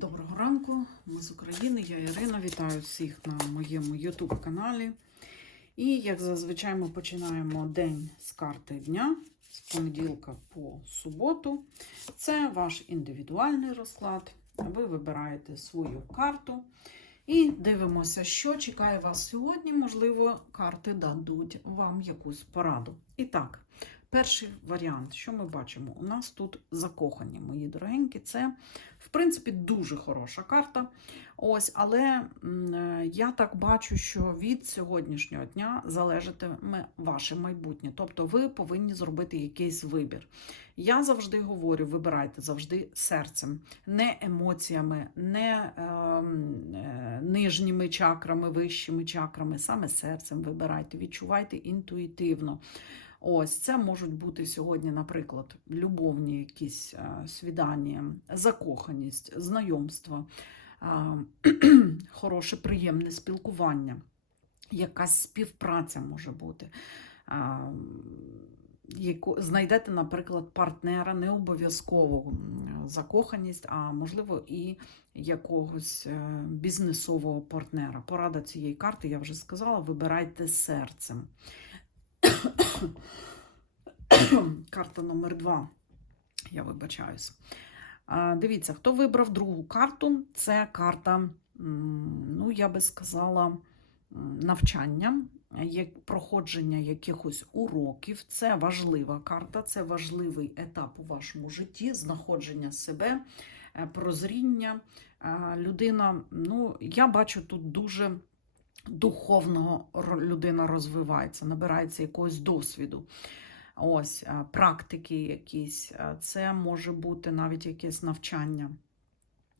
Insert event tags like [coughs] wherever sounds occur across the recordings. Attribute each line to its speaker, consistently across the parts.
Speaker 1: Доброго ранку, ми з України, я Ірина. Вітаю всіх на моєму YouTube каналі. І як зазвичай ми починаємо день з карти дня з понеділка по суботу. Це ваш індивідуальний розклад. Ви вибираєте свою карту і дивимося, що чекає вас сьогодні. Можливо, карти дадуть вам якусь пораду. І так, перший варіант, що ми бачимо? У нас тут закохані, мої дорогенькі. Це, в принципі, дуже хороша карта. Ось, але е, я так бачу, що від сьогоднішнього дня залежатиме ваше майбутнє. Тобто ви повинні зробити якийсь вибір. Я завжди говорю: вибирайте завжди серцем, не емоціями, не ем, е, нижніми чакрами, вищими чакрами, саме серцем вибирайте, відчувайте інтуїтивно. Ось це можуть бути сьогодні, наприклад, любовні якісь е, свідання, закоханість, знайомства, е, [clears throat] хороше, приємне спілкування, якась співпраця може бути. Яку знайдете, наприклад, партнера, не обов'язково закоханість, а можливо і якогось е, бізнесового партнера. Порада цієї карти, я вже сказала, вибирайте серцем. [coughs] Карта номер два. Я вибачаюсь. Дивіться, хто вибрав другу карту, це карта, ну, я би сказала, навчання, проходження якихось уроків. Це важлива карта, це важливий етап у вашому житті, знаходження себе, е, прозріння. Людина, ну, я бачу тут дуже духовно ро- людина розвивається, набирається якогось досвіду. Ось е, практики якісь, е, це може бути навіть якесь навчання.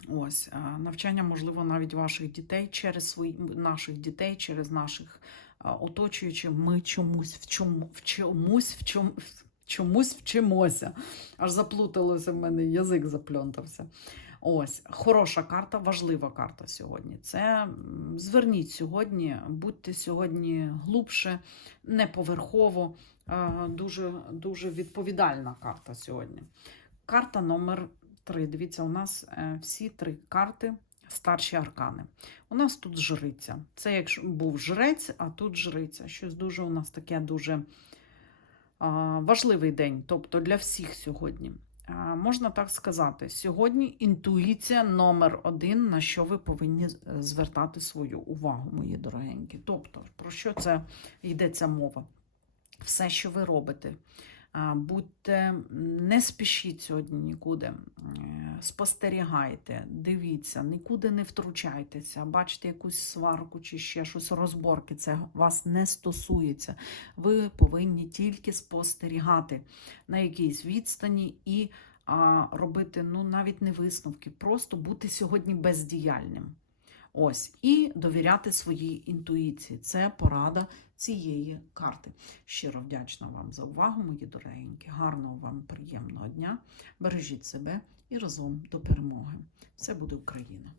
Speaker 1: Ось е, навчання, можливо, навіть ваших дітей через свої наших дітей, через наших оточуючих. Ми чомусь в чому в чомусь в чому. Чомусь вчимося. Аж заплуталося в мене, язик запльонтався. Ось, хороша карта, важлива карта сьогодні. Це зверніть сьогодні, будьте сьогодні глубше, не поверхово. Е, Дуже, дуже відповідальна карта сьогодні. Карта номер три. Дивіться, у нас е, всі три карти старші аркани. У нас тут жриця. Це якщо був жрець, а тут жриця. Щось дуже у нас таке дуже важливий день, тобто для всіх сьогодні. Можна так сказати, сьогодні інтуїція номер один, на що ви повинні е, звертати свою увагу, мої дорогенькі. Тобто, про що це йдеться мова? Все, що ви робите, будьте, не спішіть сьогодні нікуди, спостерігайте, дивіться, нікуди не втручайтеся, бачите якусь сварку чи ще щось, розборки, це вас не стосується. Ви повинні тільки спостерігати на якійсь відстані і робити ну, навіть не висновки, просто бути сьогодні бездіяльним. Ось, і довіряти своїй інтуїції. Це порада цієї карти. Щиро вдячна вам за увагу, мої дорогенькі. Гарного вам приємного дня. Бережіть себе і разом до перемоги. Все буде Україна!